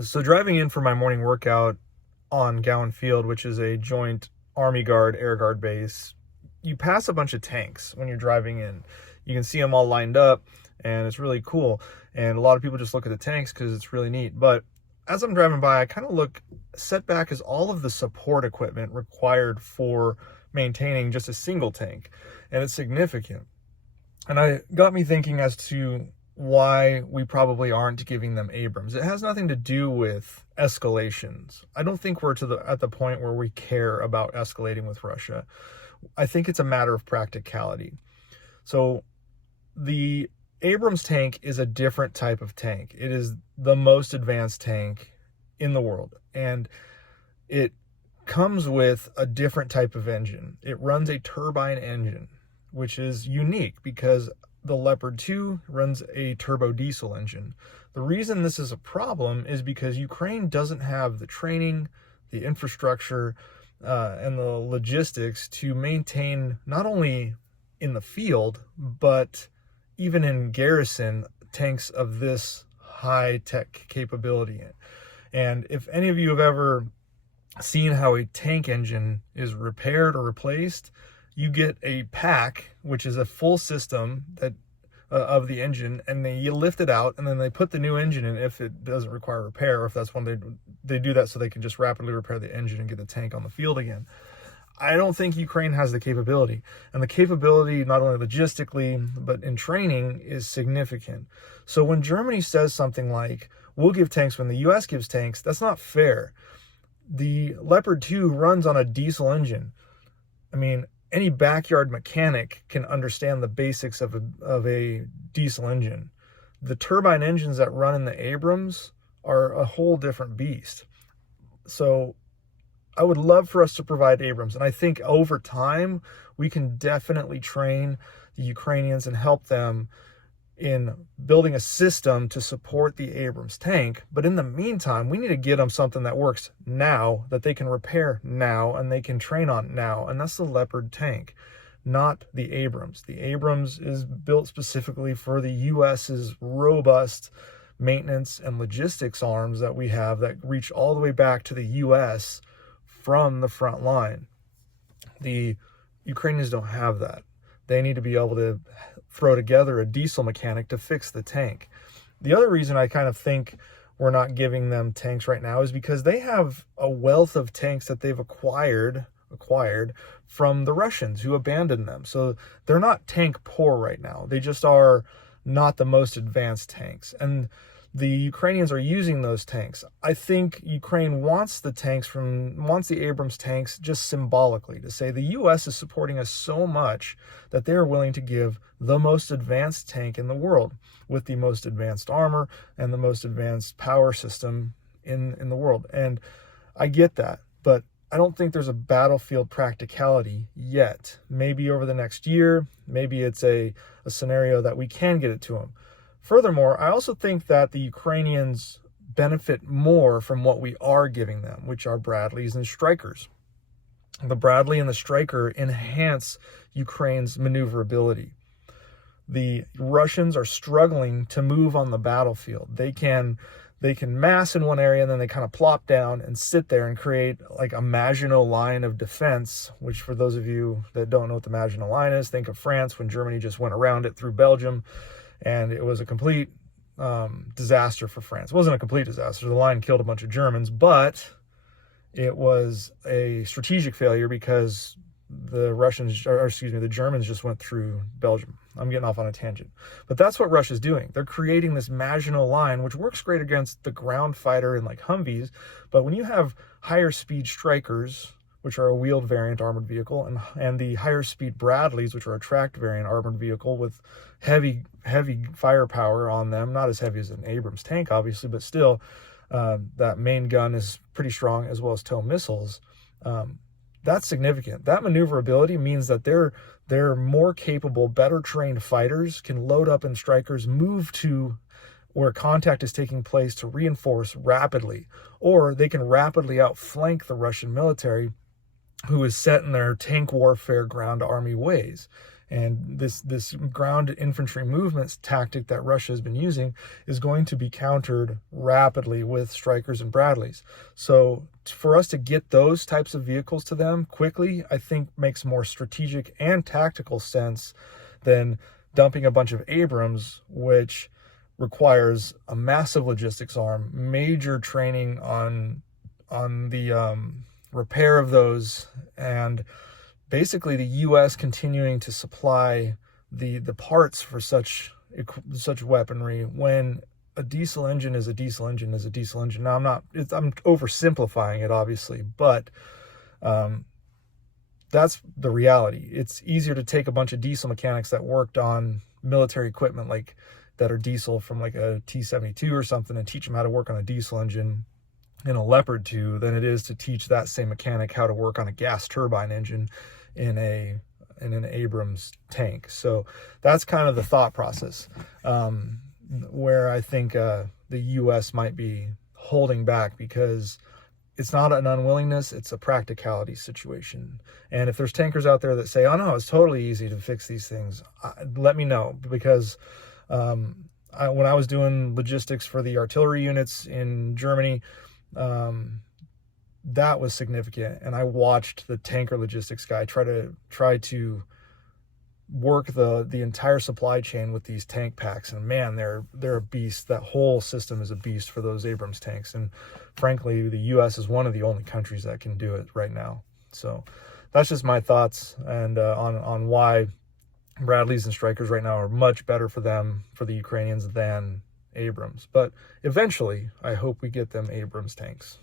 So driving in for my morning workout on Gowan Field, which is a joint Army Guard, Air Guard base, you pass a bunch of tanks when you're driving in. You can see them all lined up, and it's really cool. And a lot of people just look at the tanks because it's really neat. But as I'm driving by, I kind of look, set back as all of the support equipment required for maintaining just a single tank. And it's significant. And it got me thinking as to why we probably aren't giving them Abrams. It has nothing to do with escalations. I don't think we're at the point where we care about escalating with Russia. I think it's a matter of practicality. So the Abrams tank is a different type of tank. It is the most advanced tank in the world, and it comes with a different type of engine. It runs a turbine engine, which is unique because the Leopard 2 runs a turbo diesel engine. The reason this is a problem is because Ukraine doesn't have the training, the infrastructure, and the logistics to maintain, not only in the field, but even in garrison, tanks of this high-tech capability. And if any of you have ever seen how a tank engine is repaired or replaced, you get a pack, which is a full system that of the engine, and you lift it out, and then they put the new engine in if it doesn't require repair, or if that's when they do that so they can just rapidly repair the engine and get the tank on the field again. I don't think Ukraine has the capability, and the capability not only logistically but in training is significant. So when Germany says something like, we'll give tanks when the US gives tanks, that's not fair. The Leopard 2 runs on a diesel engine. I mean, any backyard mechanic can understand the basics of a diesel engine. The turbine engines that run in the Abrams are a whole different beast. So I would love for us to provide Abrams. And I think over time, we can definitely train the Ukrainians and help them in building a system to support the Abrams tank. But in the meantime, we need to get them something that works now, that they can repair now, and they can train on now. And that's the Leopard tank, not the Abrams. The Abrams is built specifically for the US's robust maintenance and logistics arms that we have that reach all the way back to the US from the front line. The Ukrainians don't have that. They need to be able to throw together a diesel mechanic to fix the tank. The other reason I kind of think we're not giving them tanks right now is because they have a wealth of tanks that they've acquired from the Russians who abandoned them. So they're not tank poor right now. They just are not the most advanced tanks. And the Ukrainians are using those tanks. I think Ukraine wants the Abrams tanks just symbolically, to say the US is supporting us so much that they're willing to give the most advanced tank in the world with the most advanced armor and the most advanced power system in the world. And I get that, but I don't think there's a battlefield practicality yet. Maybe over the next year, maybe it's a scenario that we can get it to them. Furthermore, I also think that the Ukrainians benefit more from what we are giving them, which are Bradleys and Strykers. The Bradley and the Stryker enhance Ukraine's maneuverability. The Russians are struggling to move on the battlefield. They can mass in one area and then they kind of plop down and sit there and create like a Maginot Line of defense, which for those of you that don't know what the Maginot Line is, think of France when Germany just went around it through Belgium. And it was a complete disaster for France. It wasn't a complete disaster. The line killed a bunch of Germans, but it was a strategic failure because the Germans just went through Belgium. I'm getting off on a tangent. But that's what Russia's doing. They're creating this Maginot Line, which works great against the ground fighter and like Humvees. But when you have higher speed Strykers, which are a wheeled variant armored vehicle, and the higher speed Bradleys, which are a tracked variant armored vehicle with heavy firepower on them, not as heavy as an Abrams tank, obviously, but still, that main gun is pretty strong, as well as TOW missiles. That's significant. That maneuverability means that they're more capable, better trained fighters, can load up in Strykers, move to where contact is taking place to reinforce rapidly, or they can rapidly outflank the Russian military, who is set in their tank warfare ground army ways. And this ground infantry movements tactic that Russia has been using is going to be countered rapidly with Strykers and Bradleys. So for us to get those types of vehicles to them quickly, I think makes more strategic and tactical sense than dumping a bunch of Abrams, which requires a massive logistics arm, major training on the repair of those, and basically the U.S. continuing to supply the parts for such weaponry, when a diesel engine is a diesel engine is a diesel engine. Now I'm oversimplifying it, obviously, but that's the reality. It's easier to take a bunch of diesel mechanics that worked on military equipment like that are diesel from like a T-72 or something and teach them how to work on a diesel engine in a Leopard 2 than it is to teach that same mechanic how to work on a gas turbine engine in an Abrams tank. So that's kind of the thought process, where I think the U.S. might be holding back, because it's not an unwillingness, it's a practicality situation. And if there's tankers out there that say, oh no, it's totally easy to fix these things, let me know, because when I was doing logistics for the artillery units in Germany, that was significant, and I watched the tanker logistics guy try to work the entire supply chain with these tank packs, and man, they're a beast. That whole system is a beast for those Abrams tanks, and frankly, the U.S. is one of the only countries that can do it right now. So that's just my thoughts and on why Bradleys and Strykers right now are much better for the Ukrainians, than Abrams. But eventually, I hope we get them Abrams tanks.